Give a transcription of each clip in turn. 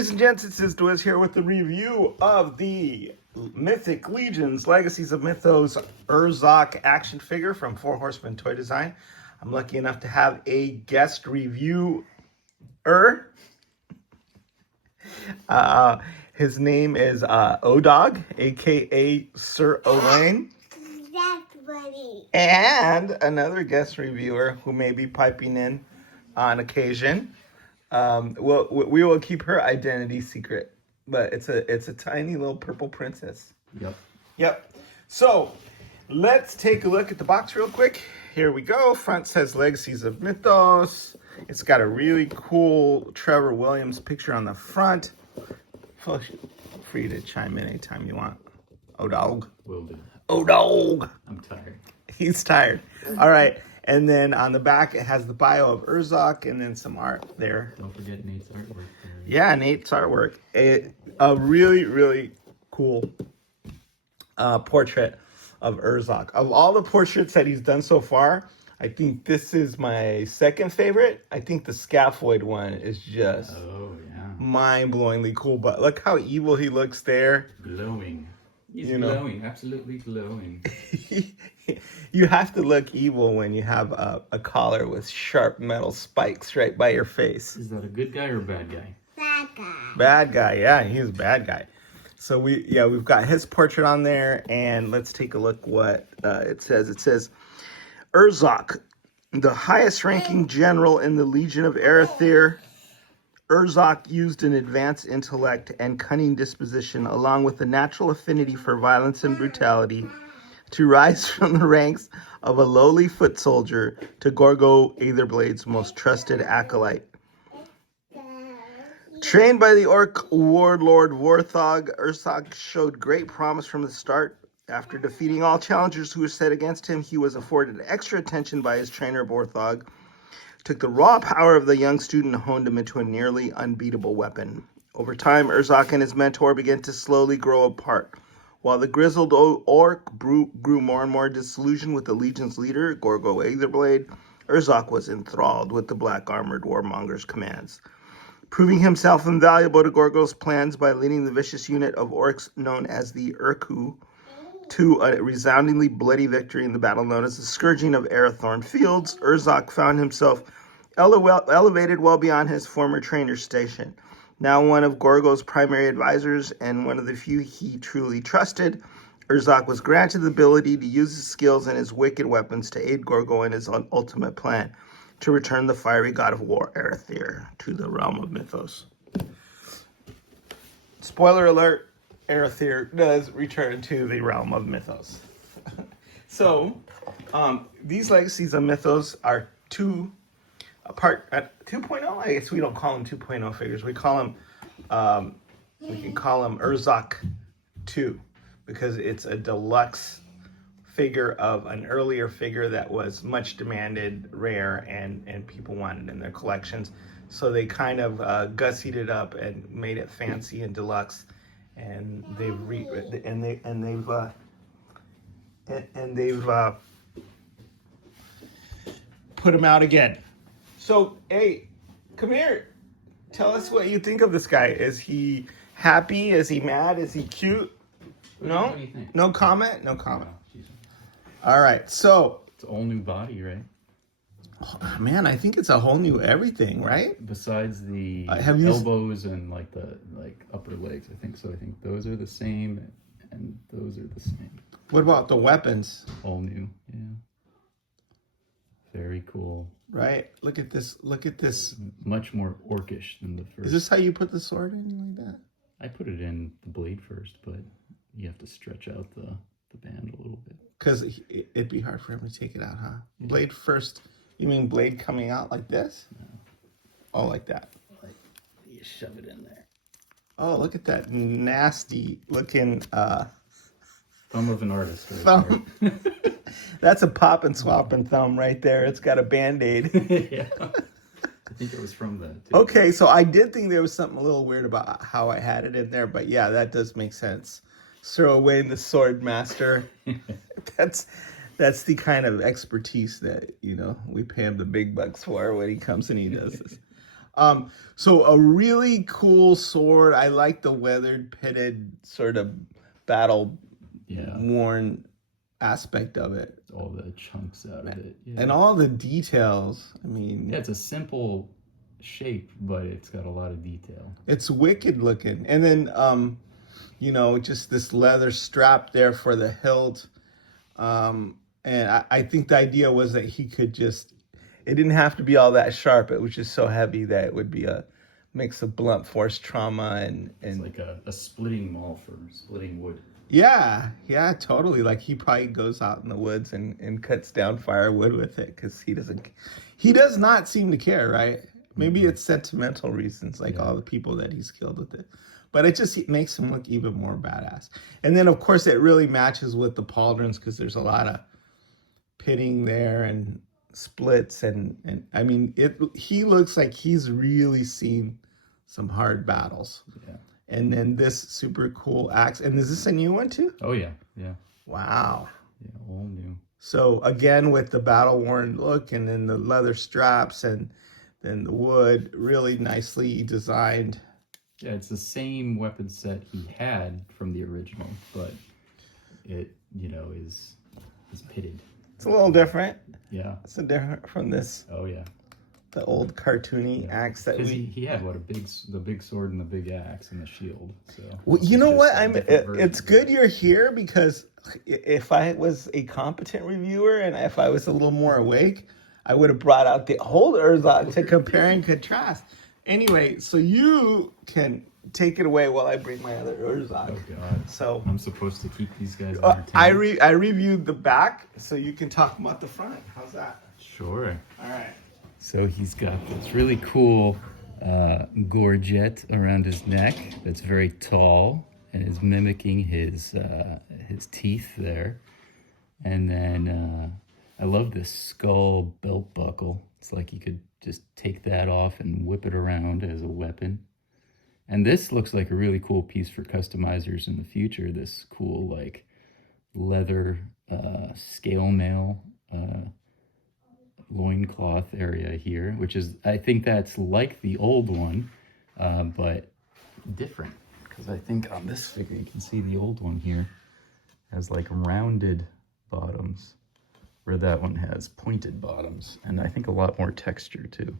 ladies and gents, it's Wiz here with the review of the Mythic Legions Legacies of Mythos Urzokk action figure from Horsemen Toy Design. I'm lucky enough to have a guest reviewer. His name is Urzokk, aka Sir Owain. That's funny. And another guest reviewer who may be piping in on occasion. We will keep her identity secret, but it's a tiny little purple princess. Yep. So let's take a look at the box real quick. Here we go. Front says Legacies of Mythos. It's got a really cool Trevor Williams picture on the front. Feel free to chime in anytime you want. Urzokk. Will do. Urzokk. I'm tired. He's tired. All right. And then on the back, it has the bio of Urzokk and then some art there. Don't forget Nate's artwork there. Yeah, Nate's artwork. A really, really cool portrait of Urzokk. Of all the portraits that he's done so far, I think this is my second favorite. I think the scaffold one is just mind-blowingly cool. But look how evil he looks there. Glowing. He's glowing, absolutely glowing. You have to look evil when you have a collar with sharp metal spikes right by your face. Is that a good guy or a bad guy? Bad guy. Bad guy, yeah, he's a bad guy. So we've got his portrait on there, and let's take a look what it says. It says, Urzokk, the highest ranking general in the Legion of Erethyr. Urzokk used an advanced intellect and cunning disposition, along with a natural affinity for violence and brutality, to rise from the ranks of a lowly foot soldier to Gorgo Aetherblade's most trusted acolyte. Trained by the orc warlord Urzokk, Urzokk showed great promise from the start. After defeating all challengers who were set against him, he was afforded extra attention by his trainer Urzokk. Took the raw power of the young student and honed him into a nearly unbeatable weapon. Over time, Urzokk and his mentor began to slowly grow apart. While the grizzled orc grew more and more disillusioned with the Legion's leader, Gorgo Aetherblade, Urzokk was enthralled with the black-armored warmonger's commands. Proving himself invaluable to Gorgo's plans by leading the vicious unit of orcs known as the Urzokk to a resoundingly bloody victory in the battle known as the Scourging of Arathorn Fields, Urzokk found himself elevated well beyond his former trainer's station. Now one of Gorgo's primary advisors and one of the few he truly trusted, Urzokk was granted the ability to use his skills and his wicked weapons to aid Gorgo in his ultimate plan, to return the fiery god of war, Erethyr, to the realm of Mythos. Spoiler alert, Erethyr does return to the realm of Mythos. So, these Legacies of Mythos are two apart at 2.0. I guess we don't call them 2.0 figures. We call them, we can call them Urzokk 2 because it's a deluxe figure of an earlier figure that was much demanded, rare, and people wanted in their collections. So they kind of gussied it up and made it fancy and deluxe. And they've put him out again. So, hey, come here. Tell us what you think of this guy. Is he happy? Is he mad? Is he cute? No? What do you think? No comment? No comment. All right, so. It's all new body, right? Oh, man, I think it's a whole new everything, right? Besides the elbows and like the upper legs, I think so. I think those are the same, and those are the same. What about the weapons? All new, yeah. Very cool. Right? Look at this. Look at this. Much more orcish than the first. Is this how you put the sword in like that? I put it in the blade first, but you have to stretch out the band a little bit. Because it'd be hard for him to take it out, huh? Blade first. You mean blade coming out like this? No. Oh, like that. Like you shove it in there. Oh, look at that nasty looking Thumb of an artist. Right thumb. That's a pop and swap and thumb right there. It's got a Band-Aid. Yeah. I think it was from that too. Okay, so I did think there was something a little weird about how I had it in there, but yeah, that does make sense. Sir Owain, the sword master. That's the kind of expertise that, we pay him the big bucks for when he comes and he does this. So a really cool sword. I like the weathered, pitted, sort of battle worn aspect of it. All the chunks out of it. Yeah. And all the details. I mean, yeah, it's a simple shape, but it's got a lot of detail. It's wicked looking. And then, you know, just this leather strap there for the hilt. And I think the idea was that he could just, it didn't have to be all that sharp. It was just so heavy that it would be a mix of blunt force trauma and it's like a splitting maul for splitting wood. Yeah, totally. Like he probably goes out in the woods and cuts down firewood with it because he does not seem to care, right? Maybe it's sentimental reasons, like all the people that he's killed with it. But it makes him look even more badass. And then, of course, it really matches with the pauldrons because there's a lot of pitting there and splits. And I mean, he looks like he's really seen some hard battles. Yeah. And then this super cool axe. And is this a new one too? Oh, yeah. Wow. Yeah, all new. So again, with the battle-worn look and then the leather straps and then the wood, really nicely designed. Yeah, it's the same weapon set he had from the original, but it, is pitted. It's a little different. Yeah. It's a different from this. Oh, yeah. The old cartoony axe that he had the big sword and the big axe and the shield. So well, you know what? It's good you're here because if I was a competent reviewer and if I was a little more awake, I would have brought out the whole Urzokk to compare and contrast. Anyway, so you can take it away while I bring my other Urzokk. Oh God! So I'm supposed to keep these guys entertained. I reviewed the back, so you can talk about the front. How's that? Sure. All right. So he's got this really cool gorget around his neck that's very tall and is mimicking his teeth there. And then I love this skull belt buckle. It's like you could just take that off and whip it around as a weapon. And this looks like a really cool piece for customizers in the future. This cool like leather scale mail loincloth area here, which is, I think that's like the old one, but different. Because I think on this figure, you can see the old one here has like rounded bottoms, where that one has pointed bottoms, and I think a lot more texture too.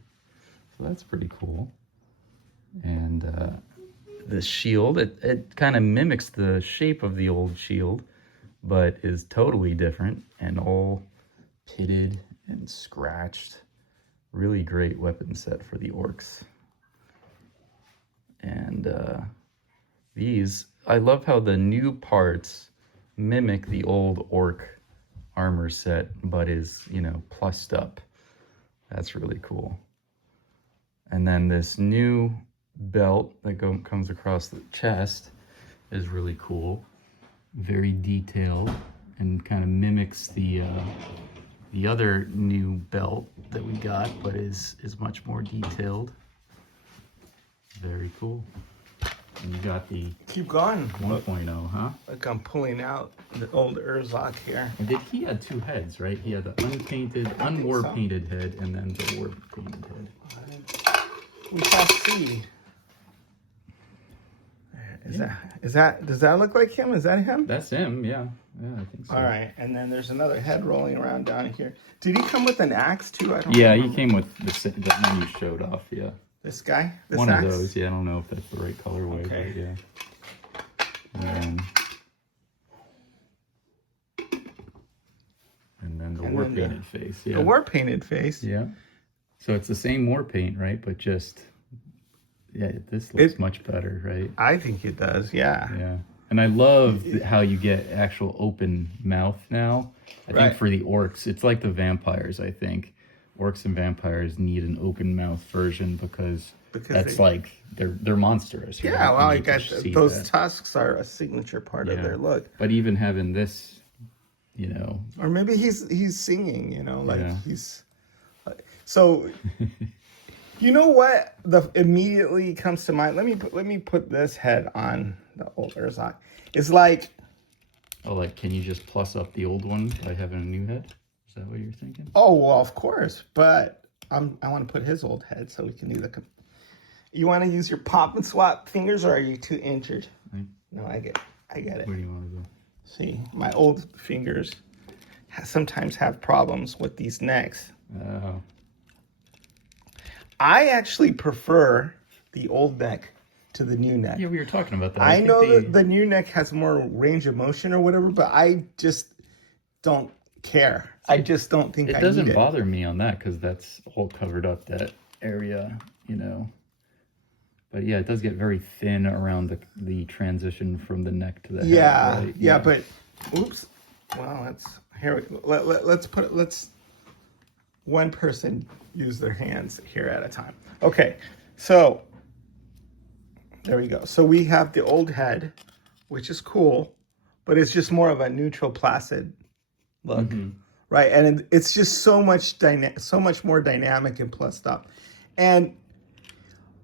So that's pretty cool. And the shield, it kind of mimics the shape of the old shield, but is totally different and all pitted and scratched. Really great weapon set for the orcs. And these, I love how the new parts mimic the old orc armor set, but is, plussed up. That's really cool. And then this new belt that comes across the chest is really cool. Very detailed and kind of mimics the other new belt that we got, but is much more detailed. Very cool. And you got the Keep going. 1.0, huh? Like I'm pulling out the old Urzokk here. And he had two heads, right? He had the unwar painted head, and then the war painted head. We shall see. Does that look like him? Is that him? That's him, yeah. Yeah, I think so. All right, and then there's another head rolling around down here. Did he come with an axe too? I don't Yeah, remember. he came with the one you showed off, yeah. This guy? This One axe? of those, yeah. I don't know if that's the right colorway, Okay. but yeah. And then the war painted face, yeah. The war painted face. Yeah. So it's the same war paint, right? But just, yeah, this looks much better, right? I think it does, yeah. Yeah. And I love how you get actual open mouth now. I think for the orcs, it's like the vampires, I think. Orcs and vampires need an open mouth version because that's like they're monstrous. Right? Yeah, well, I You can guess see those that. tusks are a signature part of their look. But even having this, Or maybe he's singing, like Yeah. he's so. You know what? Immediately comes to mind. Let me put this head on the old Urzokk. It's like, oh, like can you just plus up the old one by having a new head? Is that what you're thinking? oh well, of course, but I want to put his old head so we can do the You want to use your pop and swap fingers, or are you too injured? Like, No, I get it. what do you want to do? See, my old fingers sometimes have problems with these necks. Oh. I actually prefer the old neck to the new neck. Yeah, we were talking about that. I think know that the new neck has more range of motion or whatever, but I just don't care. I just don't think it I doesn't need it. bother me on that because that's all covered up, that area, you know. But yeah, it does get very thin around the transition from the neck to the head. Right? Yeah, but oops. Well, here. Let's one person use their hands here at a time. Okay, so there we go. So we have the old head, which is cool, but it's just more of a neutral, placid look, right? And it's just so much more dynamic and plussed up. And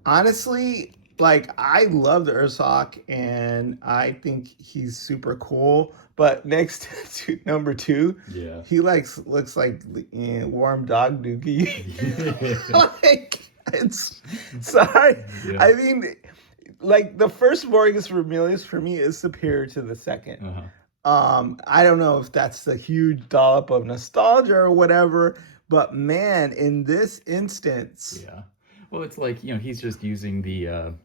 honestly, like, I love the Urzokk, and I think he's super cool. But next to number 2, yeah, he looks like warm dog dookie. Like, it's sorry. Yeah. I mean, like, the first Morgus Vermilius for me is superior to the second. I don't know if that's the huge dollop of nostalgia or whatever, but man, in this instance, yeah. Well, it's like, you know, he's just using the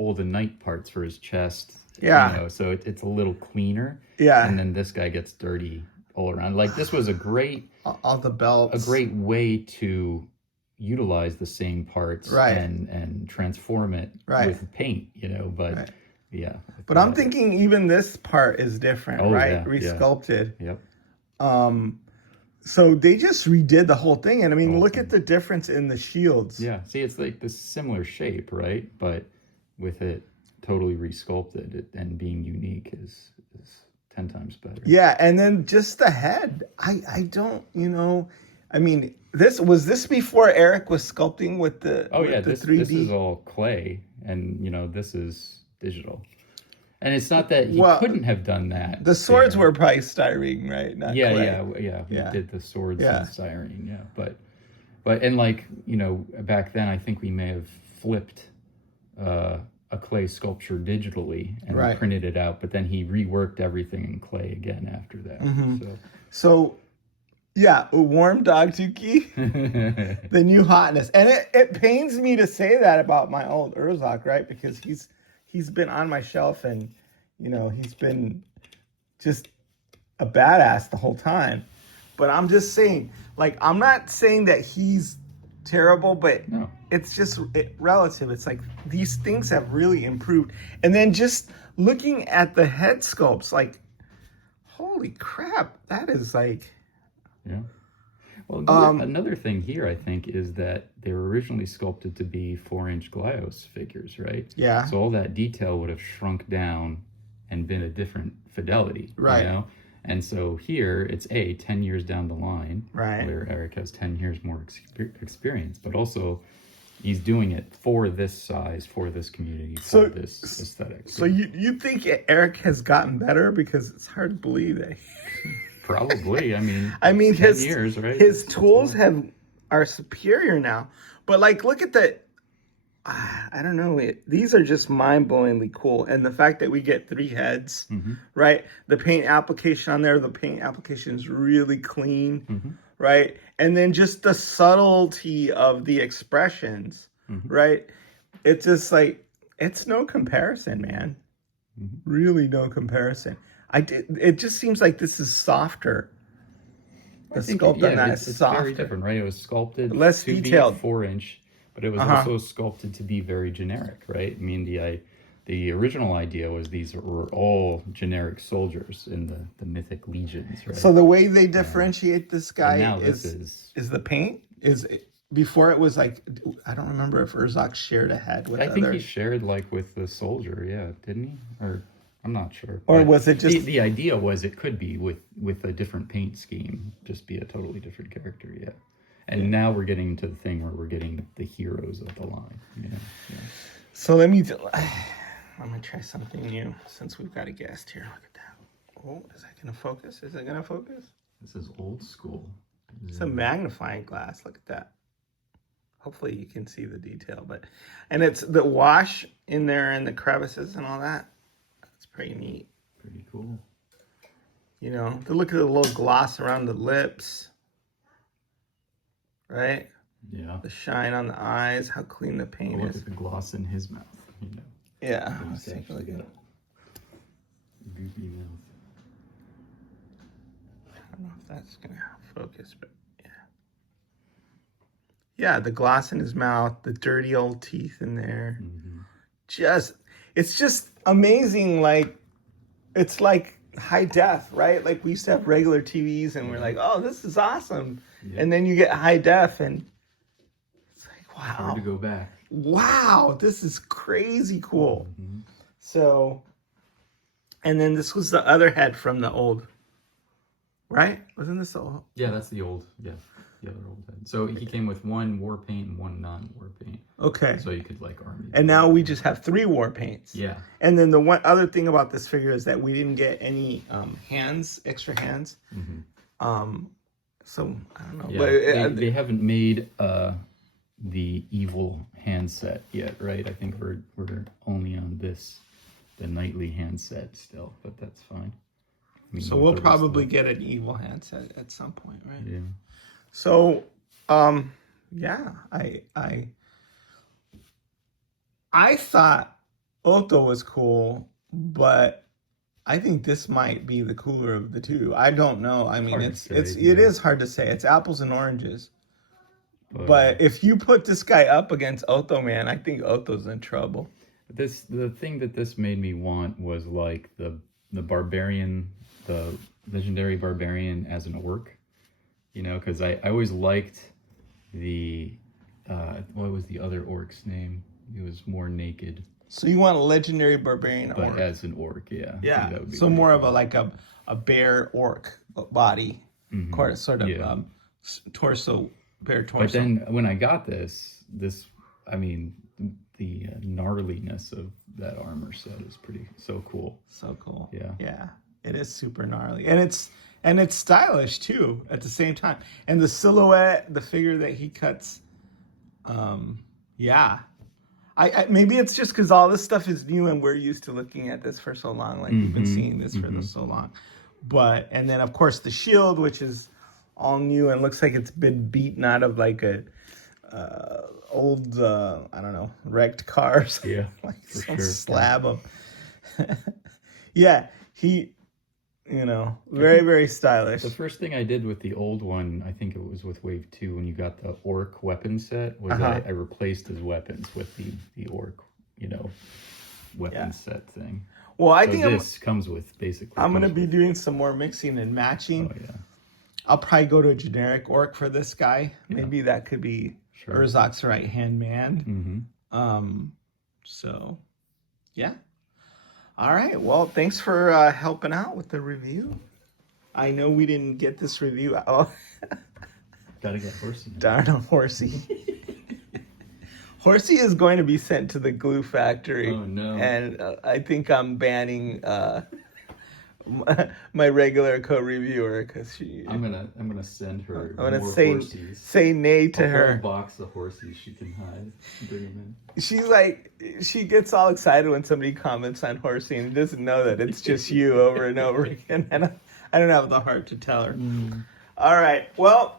olden knight parts for his chest. Yeah. You know, so it's a little cleaner. Yeah. And then this guy gets dirty all around. Like, this was a great all the belts, a great way to utilize the same parts, right, and transform it, right, with paint, you know. But right, yeah. But I'm thinking even this part is different, right? Yeah, Resculpted. Yeah. Yep. So they just redid the whole thing, and I mean, look at the difference in the shields. Yeah. See, it's like this similar shape, right? But with it totally resculpted and being unique is 10 times better. Yeah, and then just the head. I don't, you know, I mean, was this before Eric was sculpting with the this 3D? This is all clay, and you know, this is digital. And it's not that he couldn't have done that. The swords were probably styrene, right? Not yeah, clay. yeah. We did the swords Yeah. and styrene, yeah. But and like, you know, back then I think we may have flipped a clay sculpture digitally and printed it out, but then he reworked everything in clay again after that. So yeah, warm dog Tuki, the new hotness. And it pains me to say that about my old Urzokk, right? Because he's been on my shelf, and, you know, he's been just a badass the whole time. But I'm just saying, like, I'm not saying that he's terrible, but it's just relative. It's like these things have really improved. And then just looking at the head sculpts, like, holy crap, that is like... Yeah. Well, another thing here, I think, is that they were originally sculpted to be 4-inch Glyos figures, right? Yeah. So all that detail would have shrunk down and been a different fidelity, right? You know? And so here, it's 10 years down the line, right, where Eric has 10 years more experience, but also he's doing it for this size, for this community, for this aesthetic. So you think Eric has gotten better? Because it's hard to believe that. Probably. I mean 10 his years, right? His tools are superior now. But like, look at the, I don't know. These are just mind-blowingly cool. And the fact that we get 3 heads, right? The paint application on there, the paint application is really clean, right? And then just the subtlety of the expressions, right? It's just like, it's no comparison, man. Really no comparison. It just seems like this is softer. The sculpt on that is softer. It's very different, right? It was sculpted less to detailed, be 4-inch, but it was also sculpted to be very generic, right? I mean, the original idea was these were all generic soldiers in the Mythic legions, right? So the way they differentiate this guy is the paint. Before it was like, I don't remember if Urzokk shared a head with I think he shared, like, with the soldier, yeah, didn't he? Or I'm not sure. Or but was it just... The idea was it could be with a different paint scheme, just be a totally different character, yeah. And now we're getting into the thing where we're getting the heroes of the line, you know? Yeah. So I'm going to try something new since we've got a guest here. Look at that. Oh, is that going to focus? Is it going to focus? This is old school. It's a magnifying glass. Look at that. hopefully you can see the detail, and it's the wash in there and the crevices and all that. That's pretty neat. Pretty cool. You know, to look at the little gloss around the lips, right? Yeah. The shine on the eyes, how clean the paint Look is. at the gloss in his mouth. You know. Yeah, He's let's take a look actually at got it. a goopy mouth. I don't know if that's gonna focus, but yeah. Yeah, the gloss in his mouth, the dirty old teeth in there. It's just amazing. Like, it's like high def, right? Like we used to have regular TVs and we're like, oh, this is awesome. Yeah. And then you get high def and it's like, wow. Hard to go back. Wow, this is crazy cool. So, and then this was the other head from the old, right? Wasn't this the old? Yeah, that's the old, the other old head. So he came with one war paint and one non-war paint. Okay. So you could like army. And now we just have 3 war paints. Yeah. And then the one other thing about this figure is that we didn't get any extra hands. So I don't know. Yeah. But they haven't made the evil hand set yet, right? I think we're only on the knightly hand set still, but that's fine. I mean, so we'll probably get an evil hand set at some point, right? Yeah. So, yeah, I thought Otto was cool, but I think this might be the cooler of the two. I don't know. I mean, it is hard to say. It's apples and oranges. But if you put this guy up against Otto, man, I think Otto's in trouble. The thing that this made me want was like the barbarian, the legendary barbarian as an orc. You know, because I always liked the what was the other orc's name? He was more naked. So you want a legendary barbarian but orc? as an orc, yeah. Yeah. That would be So more cool. of a bear orc body, sort of torso, bare torso. But then when I got this, I mean, the gnarliness of that armor set is so cool. So cool. Yeah. Yeah. It is super gnarly. And it's stylish too at the same time. And the silhouette, the figure that he cuts, yeah. I maybe it's just because all this stuff is new and we're used to looking at this for so long. Like we've been seeing this for so long. And then of course the shield, which is all new and looks like it's been beaten out of like a old I don't know, wrecked cars. Yeah. Like for some sure. slab of yeah, he, you know, very, very stylish. The first thing I did with the old one, I think it was with Wave 2, when you got the orc weapon set, was I replaced his weapons with the orc, you know, weapon set thing. Well, I so think this comes with basically. I'm going to be doing some more mixing and matching. Oh, yeah. I'll probably go to a generic orc for this guy. Yeah. Maybe that could be Urzokk's right-hand man. So, yeah. All right. Well, thanks for helping out with the review. I know we didn't get this review out. Gotta get Horsey. Darn Horsey. Horsey is going to be sent to the glue factory. Oh, no. And I think I'm banning my regular co-reviewer because she. I'm gonna send her. I'm gonna more say nay to her. A whole box of Horsies she can hide. Bring them in. She's like, she gets all excited when somebody comments on Horsey and doesn't know that it's just you over and over again. And I don't have the heart to tell her. All right, well,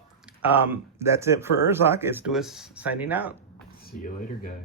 that's it for Urzokk. It's Lewis signing out. See you later, guys.